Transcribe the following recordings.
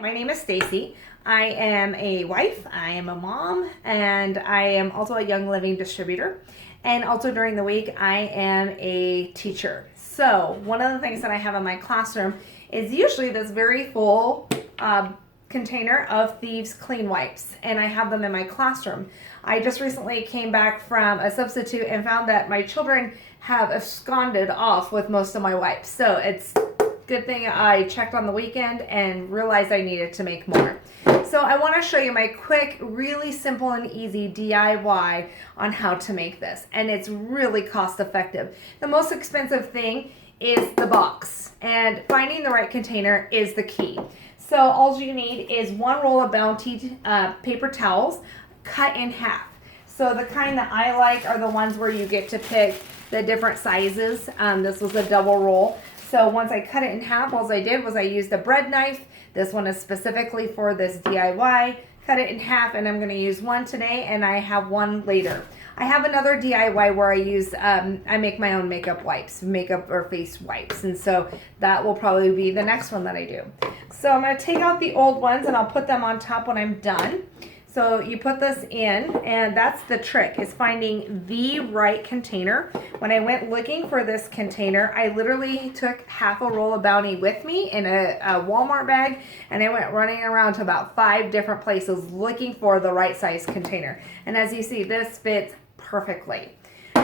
My name is Stacy. I am a wife, I am a mom, and I am also a Young Living distributor. And also during the week, I am a teacher. So, one of the things that I have in my classroom is usually this very full container of Thieves Clean Wipes, and I have them in my classroom. I just recently came back from a substitute and found that my children have absconded off with most of my wipes. So, it's good thing I checked on the weekend and realized I needed to make more. So I want to show you my quick, really simple and easy DIY on how to make this. And it's really cost effective. The most expensive thing is the box, and finding the right container is the key. So all you need is one roll of Bounty paper towels cut in half. So the kind that I like are the ones where you get to pick the different sizes. This was a double roll. So once I cut it in half, all I did was I used a bread knife. This one is specifically for this DIY. Cut it in half, and I'm going to use one today, and I have one later. I have another DIY where I use, I make my own makeup wipes, makeup or face wipes, and so that will probably be the next one that I do. So I'm going to take out the old ones, and I'll put them on top when I'm done. So you put this in, and that's the trick, is finding the right container. When I went looking for this container, I literally took half a roll of Bounty with me in a Walmart bag, and I went running around to about 5 different places looking for the right size container. And as you see, this fits perfectly.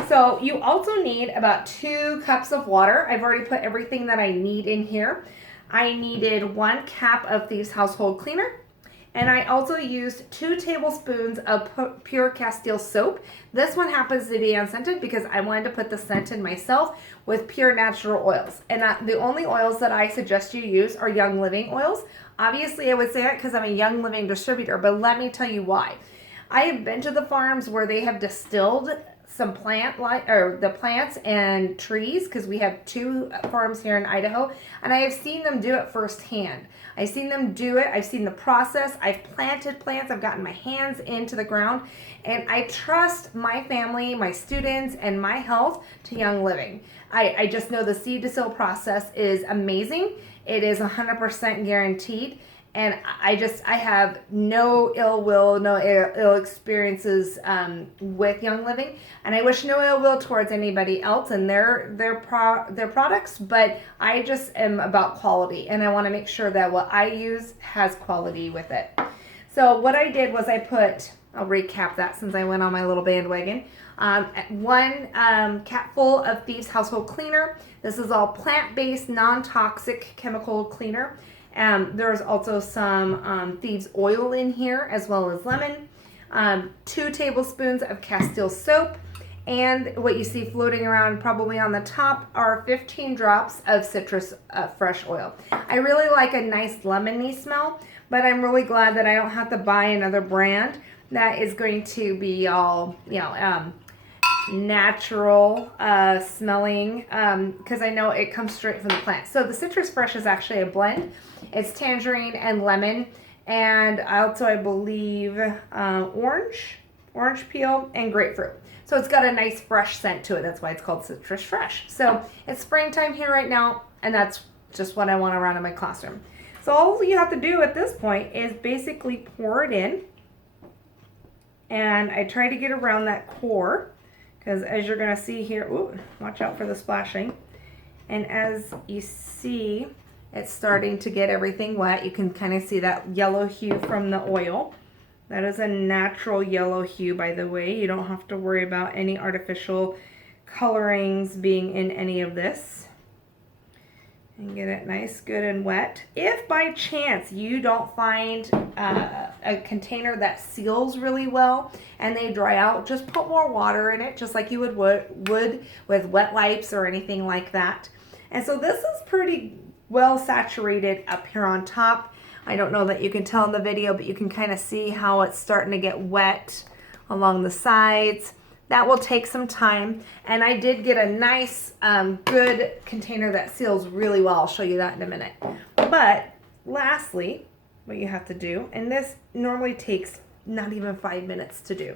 So you also need about 2 cups of water. I've already put everything that I need in here. I needed 1 cap of Thieves Household Cleaner. And I also used 2 tablespoons of pure Castile soap. This one happens to be unscented because I wanted to put the scent in myself with pure natural oils. And the only oils that I suggest you use are Young Living oils. Obviously, I would say that because I'm a Young Living distributor, but let me tell you why. I have been to the farms where they have distilled some the plants and trees, because we have 2 farms here in Idaho, and I have seen them do it firsthand. I've seen them do it. I've seen the process. I've planted plants. I've gotten my hands into the ground, and I trust my family, my students, and my health to Young Living. I just know the seed to sale process is amazing. It is 100% guaranteed. And I have no ill will, no ill experiences with Young Living, and I wish no ill will towards anybody else and their products. But I just am about quality, and I want to make sure that what I use has quality with it. So what I did was I'll recap that since I went on my little bandwagon. 1 cap full of Thieves Household Cleaner. This is all plant-based, non-toxic chemical cleaner. There's also some Thieves oil in here, as well as lemon, 2 tablespoons of Castile soap, and what you see floating around probably on the top are 15 drops of citrus fresh oil. I really like a nice lemony smell, but I'm really glad that I don't have to buy another brand that is going to be all, natural smelling, because I know it comes straight from the plant. So the Citrus Fresh is actually a blend. It's tangerine and lemon, and also I believe orange peel and grapefruit. So it's got a nice fresh scent to it. That's why it's called Citrus Fresh. So it's springtime here right now, and that's just what I want around in my classroom. So all you have to do at this point is basically pour it in, and I try to get around that core, because as you're going to see here, ooh, watch out for the splashing. And as you see, it's starting to get everything wet. You can kind of see that yellow hue from the oil. That is a natural yellow hue, by the way. You don't have to worry about any artificial colorings being in any of this. And get it nice, good, and wet. If by chance you don't find a container that seals really well and they dry out, just put more water in it, just like you would with wet wipes or anything like that. And so this is pretty well saturated up here on top. I don't know that you can tell in the video, but you can kind of see how it's starting to get wet along the sides. That will take some time, and I did get a nice, good container that seals really well. I'll show you that in a minute. But lastly, what you have to do, and this normally takes not even 5 minutes to do.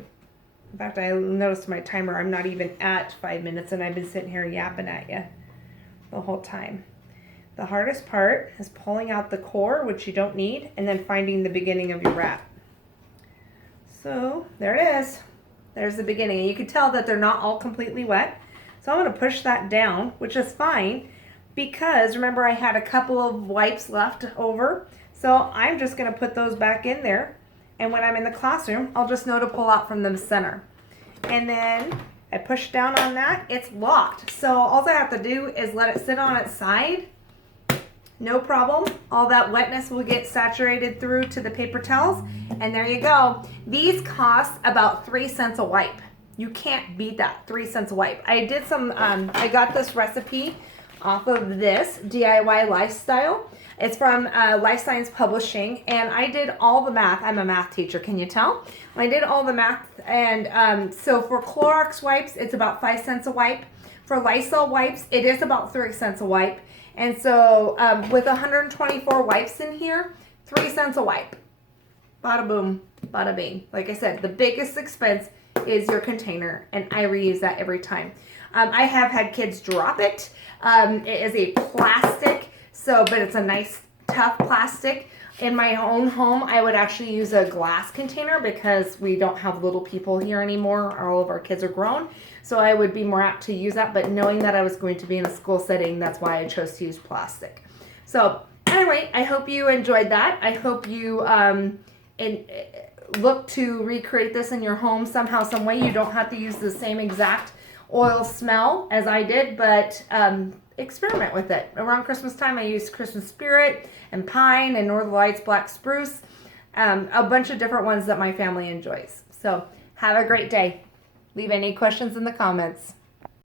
In fact, I noticed my timer, I'm not even at 5 minutes, and I've been sitting here yapping at you the whole time. The hardest part is pulling out the core, which you don't need, and then finding the beginning of your wrap. So there it is. There's the beginning. You can tell that they're not all completely wet. So I'm going to push that down, which is fine because remember I had a couple of wipes left over. So I'm just going to put those back in there. And when I'm in the classroom, I'll just know to pull out from the center. And then I push down on that. It's locked. So all I have to do is let it sit on its side. No problem. All that wetness will get saturated through to the paper towels. And there you go. These cost about 3 cents a wipe. You can't beat that, 3 cents a wipe. I did some, I got this recipe off of this DIY Lifestyle. It's from Life Science Publishing, and I did all the math. I'm a math teacher, can you tell? I did all the math, and so for Clorox wipes, it's about 5 cents a wipe. For Lysol wipes, it is about 3 cents a wipe. And so with 124 wipes in here, 3 cents a wipe. Bada boom, bada bing. Like I said, the biggest expense is your container, and I reuse that every time. I have had kids drop it. It is a plastic, but it's a nice tough plastic. In my own home, I would actually use a glass container because we don't have little people here anymore. All of our kids are grown. So I would be more apt to use that. But knowing that I was going to be in a school setting, that's why I chose to use plastic. So anyway, I hope you enjoyed that. I hope you look to recreate this in your home somehow, some way. You don't have to use the same exact oil smell as I did, but experiment with it. Around Christmas time, I used Christmas Spirit and Pine and Northern Lights Black Spruce, a bunch of different ones that my family enjoys. So have a great day. Leave any questions in the comments.